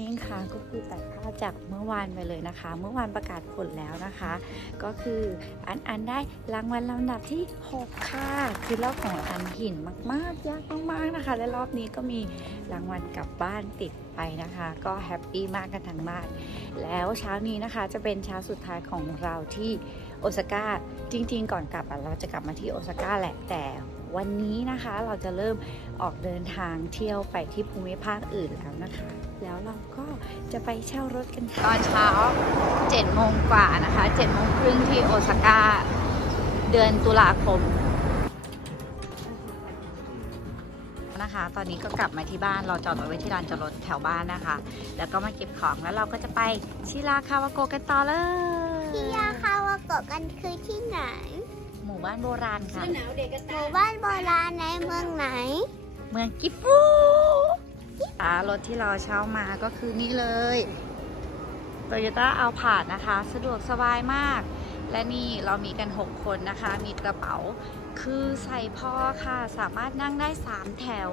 นี้ค่ะก็คือตัดภาพจากเมื่อวานไปเลยนะคะ เมื่อวานประกาศผลแล้วนะคะ ก็คืออันอันได้รางวัลลำดับที่ 6 ค่ะ คือรอบของอันหินมากๆ ยากมากๆนะคะ และรอบนี้ก็มีรางวัลกลับบ้านติดไปนะคะ ก็แฮปปี้มากกันทั้งบ้าน แล้วเช้านี้นะคะจะเป็นเช้าสุดท้ายของเราที่โอซาก้าจริง ๆ ก่อนกลับเราจะกลับมาที่โอซาก้าแหละแต่วันนี้นะคะเราจะเริ่มออกเดินทางเที่ยวไปที่ภูมิภาคอื่นแล้วนะคะ แล้วเราก็จะไปเช่ารถกันตอนเช้า7โมงกว่านะคะ7โมงครึ่งที่โอซาก้าเดือนตุลาคมนะคะ ตอนนี้ก็กลับมาที่บ้านเราจอดรถไว้ที่ลานจอดรถแถวบ้านนะคะ แล้วก็มาเก็บของแล้วเราก็จะไปชิราคาวาโกะกันต่อเลยที่ยาคาวาโกะกันคือที่ไหน หมู่บ้านโบราณค่ะหมู่บ้านโบราณในเมืองไหน เมืองกิฟูอ่า รถที่เราเช่ามาก็คือนี่เลย Toyota a l p a r d นะคะ สะดวกสบายมาก และนี่เรามีกัน 6 คนนะคะ มีกระเป๋าคือใส่พ่อค่ะ สามารถนั่งได้ 3 แถว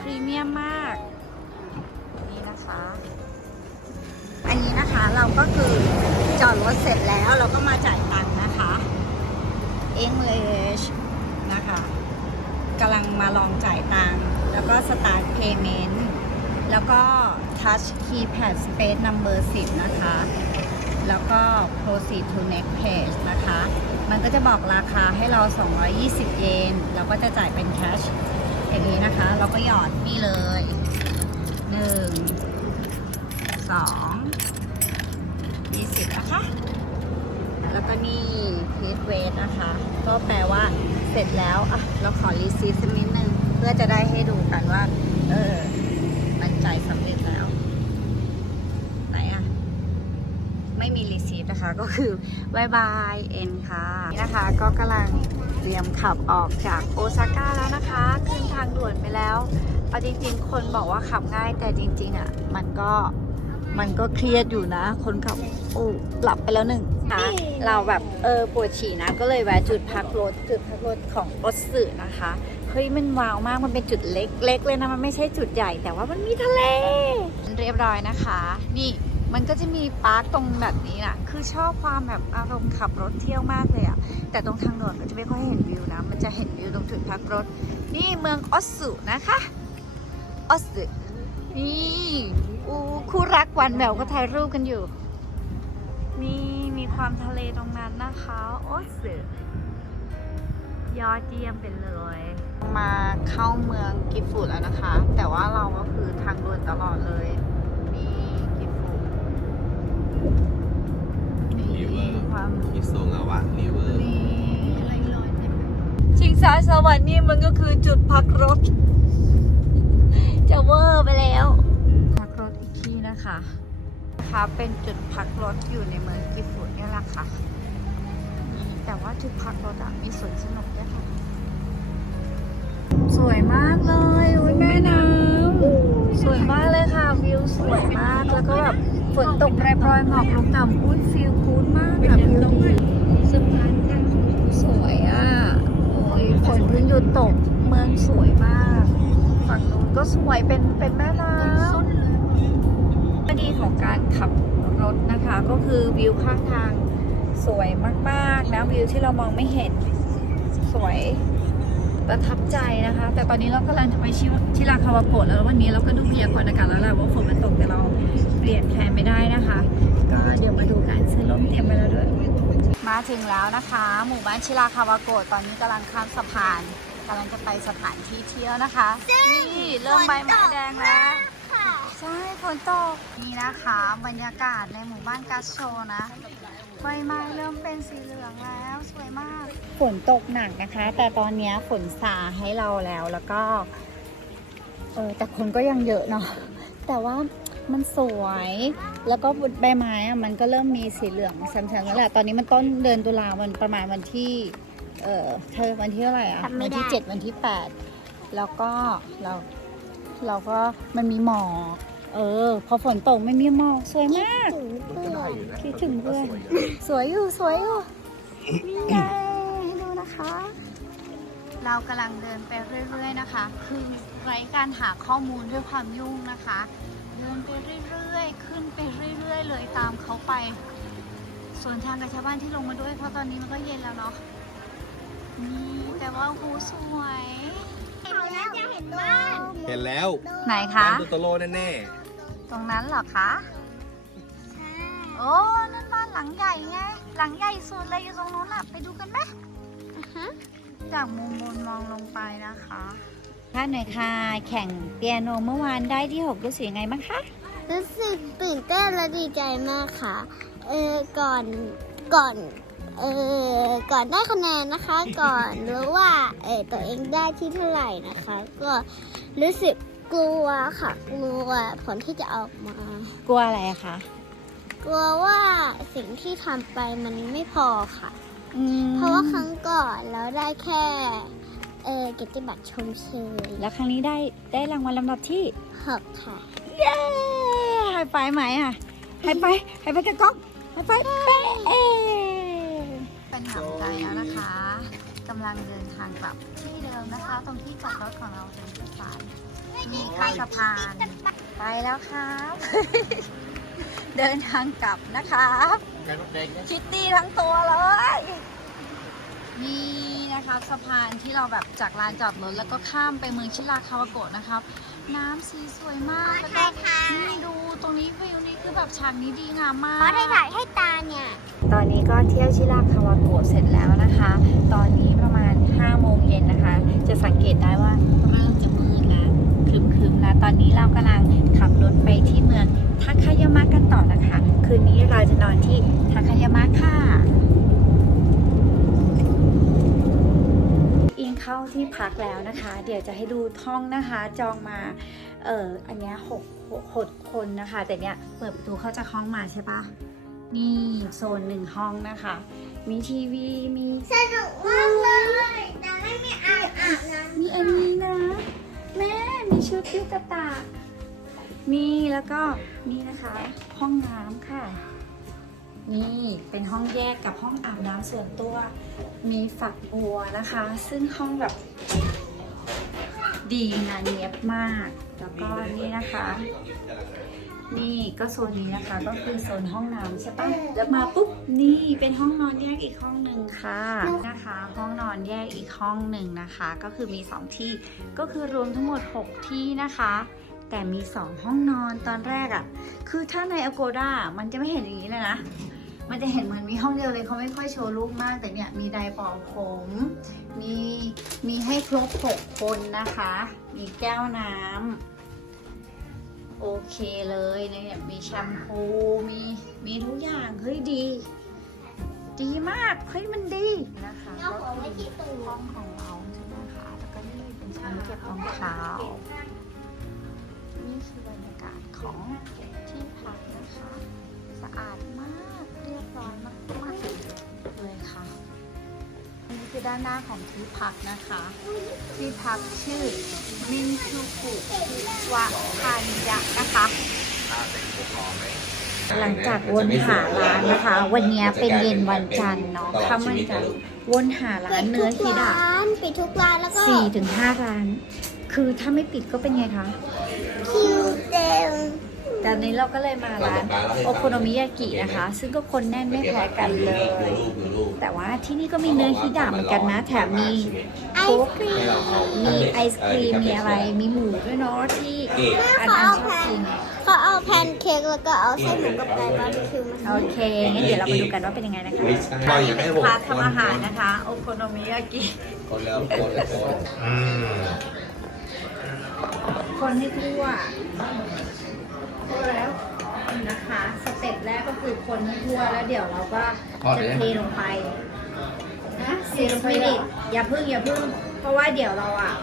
พรีเมียมมาก นี่นะคะ อันนี้นะคะเราก็คือจอดรถเสร็จแล้วเราก็มาจ่ายตังค์นะคะ English นะคะกำลังมาลองจ่ายตังค์ แล้วก็ start payment แล้วก็ touch keypad space number 10 นะคะ แล้วก็ proceed to next page นะคะ มันก็จะบอกราคาให้เรา 220 เยน เราก็จะจ่ายเป็น cash อย่างนี้นะคะ เราก็หยอดนี่เลย 1 2 20 นะคะ แล้วก็นี่ please wait นะคะ ก็แปลว่าเสร็จแล้ว อะ เราขอรีซีฟสักนิดนึง พื่อจะได้ให้ดูกันว่า เออมันจ่ายสำเร็จแล้ว ไหนอะไม่มีรีซีฟนะคะ ก็คือบายบายเอ็นค่ะนี่นะคะ ก็กำลังเตรียมขับออกจากโอซาก้าแล้วนะคะ ขึ้นทางด่วนไปแล้วเอาจริง ๆ คนบอกว่าขับง่ายแต่จริง ๆอะมันก็มันก็เครียดอยู่นะ คนขับโอ้หลับไปแล้วหนึ่งค่ะเราแบบเออปวดฉี่นะ ก็เลยแวะจุดพักรถจุดพักรถของรถสื่อนะคะ ฮ้ยมันว้าวมากมันเป็นจุดเล็กๆเลยนะมันไม่ใช่จุดใหญ่แต่ว่ามันมีทะเล เรียบร้อยนะคะ นี่มันก็จะมีปาร์คตรงแบบนี้นะคือชอบความแบบอารมณ์ขับรถเที่ยวมากเลยอะแต่ตรงทางด่วนก็จะไม่ค่อยเห็นวิวนะ มันจะเห็นวิวตรงจุดพักรถ นี่เมืองออสสุนะคะออสสึนี่อูคู่รักหวานแหววก็ถ่ายรูปกันอยู่ นี่มีความทะเลตรงนั้นนะคะออสสึ ยอดเยี่ยมไปเลย มาเข้าเมืองกิฟูแล้วนะคะ แต่ว่าเราก็คือทางด่วนตลอดเลยนี่กิฟูนี่ความมิโซงาวะริเวอร์นี่ชิงช้าสวรรค์นี่มันก็คือจุดพักรถ จะเวอร์ไปแล้ว พักรถอีกที่นะคะ นะคะเป็นจุดพักรถอยู่ในเมืองกิฟุเนี่ยแหละค่ะ แต่ว่าจุดพักรถอะมีสวนสนุกด้วยค่ะ สวยมากเลยอุ้ยแม่น้ำสวยมากเลยค่ะ วิวสวยมาก แล้วก็แบบฝนตกปรอยๆหมอกลงต่ำอุ้ยฟิลคูลมากแบบวิวดีสวยอะโอ้ยฝนเพิ่งหยุดตกเมืองสวยมาก ฝั่งนู้นก็สวยเป็นเป็นแม่น้ำข้อดีของการขับรถนะคะก็คือวิวข้างทาง สวยมากๆนะวิวที่เรามองไม่เห็นสวยประทับใจนะคะ แต่ตอนนี้เรากำลังจะไปชิชิราคาวาโกะแล้ววันนี้เราก็ดูพยากรณ์อากาศแล้วแหละว่าฝนมันตกแต่เราเปลี่ยนแผนไม่ได้นะคะ ก็เดี๋ยวมาดูกันซื้อร่มเตรียมไปแล้วด้วยมาถึงแล้วนะคะ หมู่บ้านชิราคาวาโกะตอนนี้กำลังข้ามสะพานกำลังจะไปสถานที่เที่ยวนะคะนี่เริ่มใบไม้แดงแล้วค่ะใช่ฝ นตกนี่นะคะ บรรยากาศในหมู่บ้านกัสโชนะใบไม้เริ่มเป็นสีเหลืองแล้วสวยมาก ฝนตกหนักนะคะ แต่ตอนนี้ฝนซาให้เราแล้วแล้วก็เออแต่คนก็ยังเยอะเนาะแต่ว่ามันสวยแล้วก็ใบไม้อะมันก็เริ่มมีสีเหลืองช้ำๆแล้วแหละตอนนี้มันต้นเดือนตุลาวันประมาณวันที่ เออเธอวันที่เท่าไหร่อะวันที่เจ็ดวันที่แปดแล้วก็เราเราก็มันมีหมอก เออ พอฝนตกไม่มีหมอกสวยมากถึงเพื่อนคิดถึงเพื่อน สวยอยู่สวยอยู่นี่ไงให้ดูนะคะ เรากำลังเดินไปเรื่อยๆนะคะ คือไร้การหาข้อมูลด้วยความยุ่งนะคะ เดินไปเรื่อยๆ ขึ้นไปเรื่อยๆ เลยตามเขาไป ส่วนทางกับชาวบ้านที่ลงมาด้วยเพราะตอนนี้มันก็เย็นแล้วเนาะนี่แต่ว่าหูสวยเขาแล้ว จะเห็นบ้านเห็นแล้วไหนบ้าคะ นตุโตโร่แน่ตรงนั้นเหรอคะ โอ้นั่นบ้านหลังใหญ่ไง หลังใหญ่สุดเลยอยู่ตรงนู้นอะไปดูกันไหมจากมุมบนมองลงไปนะคะท่านหน่อยค่ะ แข่งเปียโนเมื่อวานได้ที่6รู้สึกยังไงบ้างคะ รู้สึกตื่นเต้นและดีใจมากค่ะ เออก่อนก่อน เออก่อนได้คะแนนนะคะ ก่อนรู้ว่าเออตัวเองได้ที่เท่าไหร่นะคะ ก็รู้สึกกลัวค่ะกลัวผลที่จะออกมา กลัวอะไรอะคะกลัวว่าสิ่งที่ทำไปมันไม่พอค่ะ อืมเพราะว่าครั้งก่อนเราได้แค่เออเกียรติบัตรชมเชยแล้วครั้งนี้ได้ได้รางวัลลำดับที่ หกค่ะ เย้ไฮไฟว์ไหมอะไฮไฟว์ไฮไฟว์กับก๊อกไฮไฟว์เป๊ะ เป็นหำใจแล้วนะคะกำลังเดินทางกลับที่เดิมนะคะ ตรงที่จอดรถของเราเป็นสะพานนี่ข้ามสะพานไปแล้วครับ เดินทางกลับนะครับคิตตี้ทั้งตัวเลยนี่นะครับสะพานที่เราแบบจากลานจอดรถแล้วก็ข้ามไปเมืองชิราคาวาโกะนะครับ น้ำสีสวยมากแล้วก็นี่ดูตรงนี้วิวนี้คือแบบฉากนี้ดีงามมากเพราะได้ถ่ายให้ตาเนี่ย ตอนนี้ก็เที่ยวชิราคาวาโกะเสร็จแล้วนะคะ ตอนนี้ประมาณ5โมงเย็นนะคะ จะสังเกตได้ว่าเริ่มจะมืดแล้วครึมๆแล้ว ตอนนี้เรากำลังขับรถไปที่เมืองทาคายามะกันต่อนะคะ คืนนี้เราจะนอนที่ทาคายามะค่ะ อิง เข้าที่พักแล้วนะคะ เดี๋ยวจะให้ดูห้องนะคะ จองมาเอออันเนี้ยหกหกหกคนนะคะ แต่เนี้ยเปิดประตูเข้าจากห้องมาใช่ปะนี่โซนหนึ่งห้องนะคะ มีทีวีมีสนุกมากเลยแต่ไม่มีอ่างอาบน้ำมีอันนี้นะ แม่มีชุดยูกะตะมีแล้วก็นี่นะคะ ห้องน้ำค่ะ นี่เป็นห้องแยกกับห้องอาบน้ำส่วนตัว มีฝักบัวนะคะ ซึ่งห้องแบบดีนะเนียบมาก แล้วก็นี่นะคะ นี่ก็โซนนี้นะคะ ก็คือโซนห้องน้ำใช่ปะแล้วมาปุ๊บนี่เป็นห้องนอนแยกอีกห้องหนึ่งค่ะนะคะ ห้องนอนแยกอีกห้องหนึ่งนะคะ ก็คือมีสองที่ก็คือรวมทั้งหมด 6 ที่นะคะแต่มี 2 ห้องนอนตอนแรกอะ่ะ คือถ้าใน Agoda มันจะไม่เห็นอย่างนี้เลยนะ มันจะเห็นเหมือนมีห้องเดียวเลยเขาไม่ค่อยโชว์รูปมาก แต่เนี่ยมีไดร์เป่าผมมีมีให้ครบ6คนนะคะ มีแก้วน้ำโอเคเลยเนี่ยมีแชมพูมีมีทุกอย่างเฮ้ยดี ดีมากเฮ้ยมันดีนะคะเอาขอที่ตูห้องของเราใช่ไหมคะแล้วก็นี่เป็นชั้นเก็บรองเท้านี่คือบรรยากาศของ คือด้านหน้าของที่พักนะคะ ที่พักชื่อมินชูกุวะคันยะนะคะ หลังจากวนหาร้านนะคะ วันนี้เป็นเย็นวันจันทร์เนาะค่ำวันจันทร์วนหาร้านเนื้อฮิดะร้านปิดทุกร้านแล้วก็สี่ถึงห้าร้าน คือถ้าไม่ปิดก็เป็นไงคะคิวเต็ม แต่นี้เราก็เลยมาร้านโอโคโนมิยากินะคะ ซึ่งก็คนแน่นไม่แพ้กันเลย แต่ว่าที่นี่ก็มีเนื้อฮิดะเหมือนกันนะ แถมมีไอศครีมมีไอศครีมมีอะไรมีหมูด้วยเนาะที่อันอันชอบกินเขาเอาแพนเค้กแล้วก็เอาไส้หมูกับไก่บาร์บีคิวมาโอเคงั้นเดี๋ยวเรามาดูกันว่าเป็นยังไงนะคะไม่ใช่เราอยากให้หกพาร์ททำอาหารนะคะโอโคโนมิยากิคนแล้วคนแล้วคนอืมคนให้ทั่วทั่วแล้วนะคะ สเต็ปแรกก็ คือคนให้ทั่วแล้วเดี๋ยวเราก็จะเทลงไปนะเทลงไปดิอย่าพึ่งอย่าพึ่ง เพราะว่าเดี๋ยวเราอะ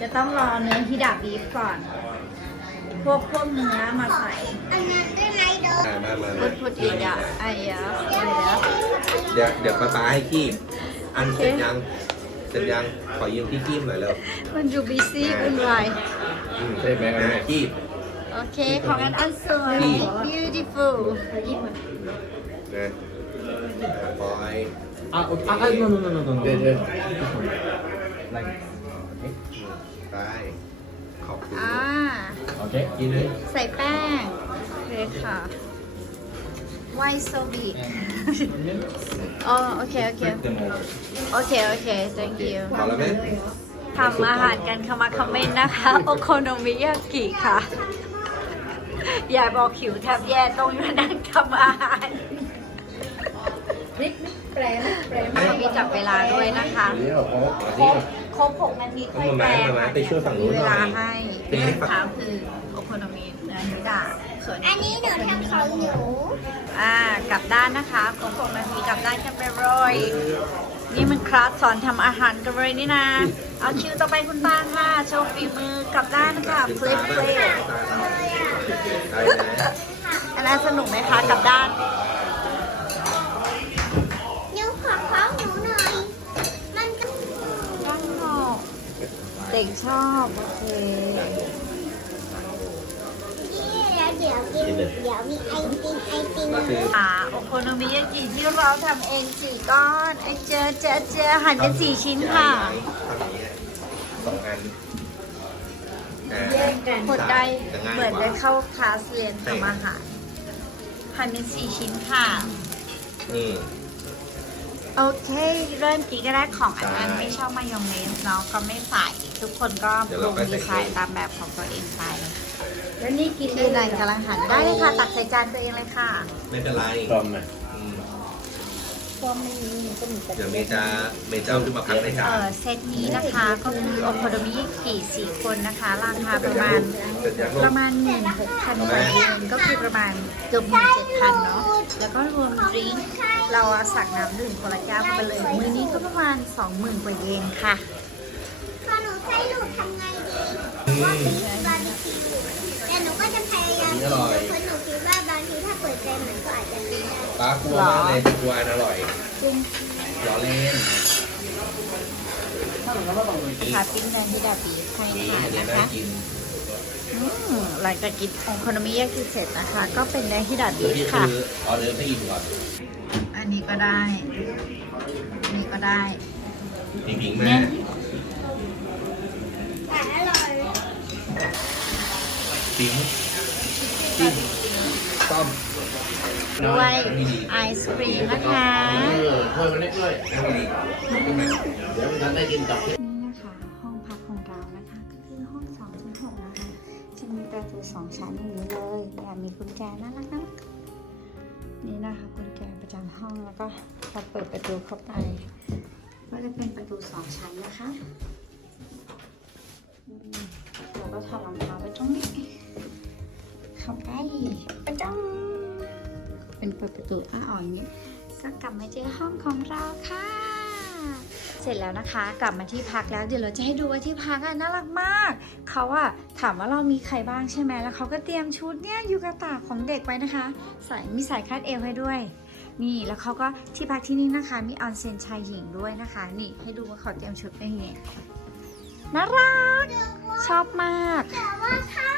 จะต้องรอเนื้อที่ดับบีฟก่อน พวกพวกเนื้อมาใส่อันนั้นได้ไหมโดมมามาพุดพุดอีกอะไอ้ยะไอ้ยะเดี๋ยวเดี๋ยวป้าป้าให้คีบอันเสร็จยังเสร็จยังขอยืมที่คีบหน่อยเร็วมันดูบีซี่เป็นไรอืมใช่ไหมอันนี้คีบ โอเค ของอันอันสวยนี่ beautiful นะบอย Ah, okay. ah, ah, no, no, no, no, no, no. Yeah, yeah. This one. Like, ไปขอบคุณอ่า okay. Okej. กินเลยใส่แป้งเลยค่ะไวโซบิอ๋อโอเค โอเคโอเค โอเค thank you พอแล้วไหม ทำอาหารกันเข้ามาคอมเมนต์นะคะ โอโคโนมิยากิค่ะ อย่าบอกหิวแทบแย่ต้องมานั่งทำอาหารนิดแปรนะแปรไมีจับเวลาด้วยนะคะเดี๋ยวเขาขอครที่บครบหกนาทีค่อยแปลงมามาไปช่วยฝั่งนู้นหน่เวลาให้เรื่องเท้าคือโอโคโนมิเนื้อนิดาส่วนอันนี้หนูทำของหนูอ่ากลับด้านนะคะครบหกนาทีกลับด้านกันไปเลย นี่มันคลาสสอนทำอาหารกันเลยนี่นะ เอาคิวต่อไปคุณตาค่ะ โชว์ฝีมือกลับด้านค่ะฟลิปเฟลได้ นะอันนั้นสนุกไหมคะกลับด้านหนูขอของหนูหน่อย มันก็ด้านนอกเด็กชอบโอเคนี่แล้วเดี๋ยวกินเดี๋ยวมีไอติมไอติมก็คืออ่าโอโคโนมิยากิที่เราทำเองสี่ก้อนไอเจอเจอเจอหั่นเป็นสี่ชิ้นค่ะทำอย่างนี้สองอันอ่าคนได้จะง่ายเหมือนกว่าได้เข้าคลาสเรียนทำอาหาร หั่นเป็นสี่ชิ้นค่ะ นี่ โอเค เริ่มกินก็ได้ของอันนั้นใช่ไม่ชอบมายองเนสเนาะก็ไม่ใส่ทุกคนก็ปเดี๋ยวรุเรางไปใส่ดีไซน์ตามแบบของตัวเองไปแล้วนี่กินที่ไหนกำลังหันได้เลยค่ะตักใส่จานตัวเองเลยค่ะ ไม่เป็นไร Som. อืม ก็ไม่มีก็มีแต่เดี๋ยวเมย์จะเมย์จะเอาขึ้นมาพักในจาเอนอเซตนี้นะคะก็คือโอโคโดมิยากิสี่คนนะคะ ราคาประมาณเสร็จยังลูปกระมาณหนึ่งหกพันบาทเองก็คือประมาณเกือบหมื่นเจ็ดพันเนาะแล้วก็รวมดริงก์เราอะสั่งน้ำดื่มคนละแก้วเข้าไปเลย มื้อนี้ก็ประมาณสองหมื่นกว่าเยนค่ะ พอหนูใช้หลุดทำไงดีอืว่ามมีบาร์บีคิวแต่หนูก็จะพยายามอร่อยเพราะหนูคิดว่ กลัวมากเลยกลัวอันอร่อยล้อเล่นพาปิ้งแดงที่ดาบีให้นี่ทานอันนี้นะน่าคะกินอืมหลังจากกินโอโคโนมิยากิเสร็จนะคะ ก็เป็นแดงที่ดาบีตัวนี้ค่ะคือออเดอร์ให้อิ่มก่อนอันนี้ก็ได้ อันนี้ก็ได้พิงพิงแม่เนี่ยแต่อร่อยพิงพิงต้อม ด้วยไอศครีมนะคะ thôi mà nét ơi. นั่งดี Để mình ăn đây kim chọc. นี่นะคะห้องพักของเรานะคะ ก็คือห้อง2องชั้นหกนะคะ จะมีประตูสองชั้นอย่างนี้เลยอย่ามีกุญแจน่ารักนะนี่นะคะกุญแจประจำห้องแล้วก็พอเปิดประตูเข้าไป ก็จะเป็นประตูสองชั้นนะคะอืมแล้วก็ถอดรองเท้าไปตรงนี้เข้าไปประจำ เป็นเปิดประตูอ้าออกอย่างนี้ก็กลับมาเจอห้องของเราค่ะ เสร็จแล้วนะคะ กลับมาที่พักแล้วเดี๋ยวเราจะให้ดูว่าที่พักอะน่ารักมาก เขาอะถามว่าเรามีใครบ้างใช่ไหมแล้วเขาก็เตรียมชุดเนี่ยยูกาตาของเด็กไว้นะคะ ใส่มีสายคาดเอวให้ด้วย นี่แล้วเขาก็ที่พักที่นี่นะคะ มีออนเซ็นชายหญิงด้วยนะคะ นี่ให้ดูว่าเขาเตรียมชุดเป็นยังไงน่ารักชอบมากแต่ว่าถ้า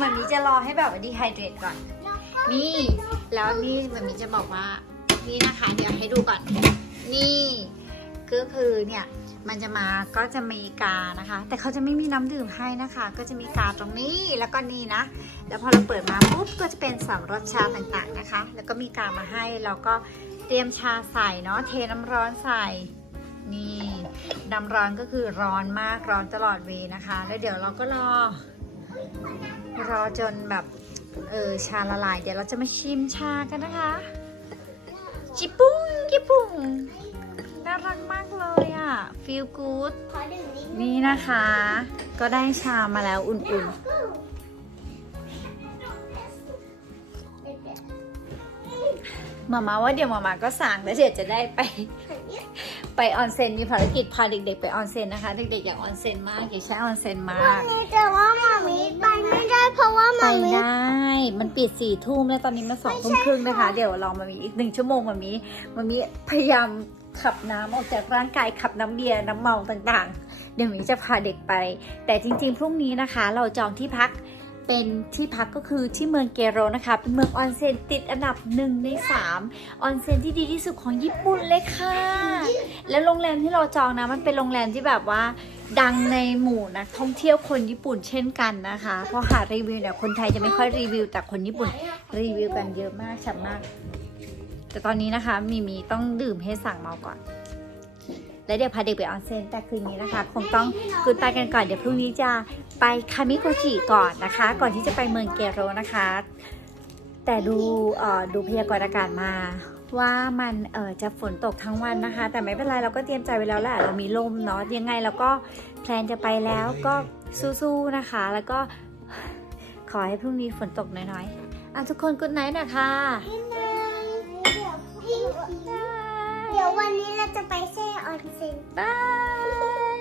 มันนี้จะรอให้แบบว่าดีไฮเดรตก่อน นี่ แล้วนี่มันมีจะบอกว่า นี่นะคะ เดี๋ยวให้ดูก่อน นี่ก็คือเนี่ยมันจะมาก็จะมีกานะคะ แต่เขาจะไม่มีน้ำดื่มให้นะคะ ก็จะมีกาตรงนี้แล้วก็นี่นะ แล้วพอเราเปิดมาปุ๊บก็จะเป็นสารสชาต่างๆนะคะ แล้วก็มีกามาให้แล้วก็เตรียมชาใส่เนาะเทน้ำร้อนใส่นี่น้ำร้อนก็คือร้อนมากร้อนตลอดเวนะคะ แล้วเดี๋ยวเราก็รอ รอจนแบบเออชาละลาย เดี๋ยวเราจะมาชิมชากันนะคะ จิปุ้งจิปุ้งน่ารักมากเลยอะ feel good ขอดื่มนิดนึงนี่นะคะ ก็ได้ชามาแล้วอุ่นๆมามาว่าเดี๋ยวมามาก็สั่งแล้วเดี๋ยวจะได้ไป ไปออนเซ็นมีภารกิจพาเด็กๆไปออนเซ็นนะคะ เด็กๆอยากออนเซ็นมากอยากใช้ออนเซ็นมากแต่ว่ามามีไปไม่ได้เพราะว่าไปมามีได้ มันปิดสี่ทุ่มแล้วตอนนี้มันสองทุ่มครึ่งนะคะ เดี๋ยวเรามามีอีกหนึ่งชั่วโมงมามีมามีพยายามขับน้ำออกจากร่างกายขับน้ำเบียร์น้ำเมาต่างๆ เดี๋ยวมีจะพาเด็กไป แต่จริง ๆ พรุ่งนี้นะคะ เราจองที่พัก เป็นที่พักก็คือที่เมืองเกโรนะคะ เป็นเมืองออนเซ็นติดอันดับหนึ่งในสามออนเซ็นที่ดีที่สุดของญี่ปุ่นเลยค่ะ แล้วโรงแรมที่เราจองนะ มันเป็นโรงแรมที่แบบว่าดังในหมู่นักท่องเที่ยวคนญี่ปุ่นเช่นกันนะคะ เพราะหารีวิวเนี่ยคนไทยจะไม่ค่อยรีวิว แต่คนญี่ปุ่นรีวิวกันเยอะมากฉ่ำมาก แต่ตอนนี้นะคะมีมีต้องดื่มให้สั่งเมาก่อน แล้วเดี๋ยวพาเด็กไปออนเซ็นแต่คืนนี้นะคะ คงต้องกุนตายกันก่อนเดี๋ยวพรุ่งนี้จะไปคามิโกจิก่อนนะคะ ก่อนที่จะไปเมืองเกโรนะคะ แต่ดูเอ่อดูพยากรณ์อากาศมาว่ามันเออจะฝนตกทั้งวันนะคะ แต่ไม่เป็นไรเราก็เตรียมใจไว้แล้วแหละเรามีลมเนาะยังไงเราก็แพลนจะไปแล้วก็สู้ๆนะคะ แล้วก็ขอให้พรุ่งนี้ฝนตกน้อยๆอะทุกคนกุดไนท์นะคะ วันนี้เราจะไปแช่ออนเซ็น บาย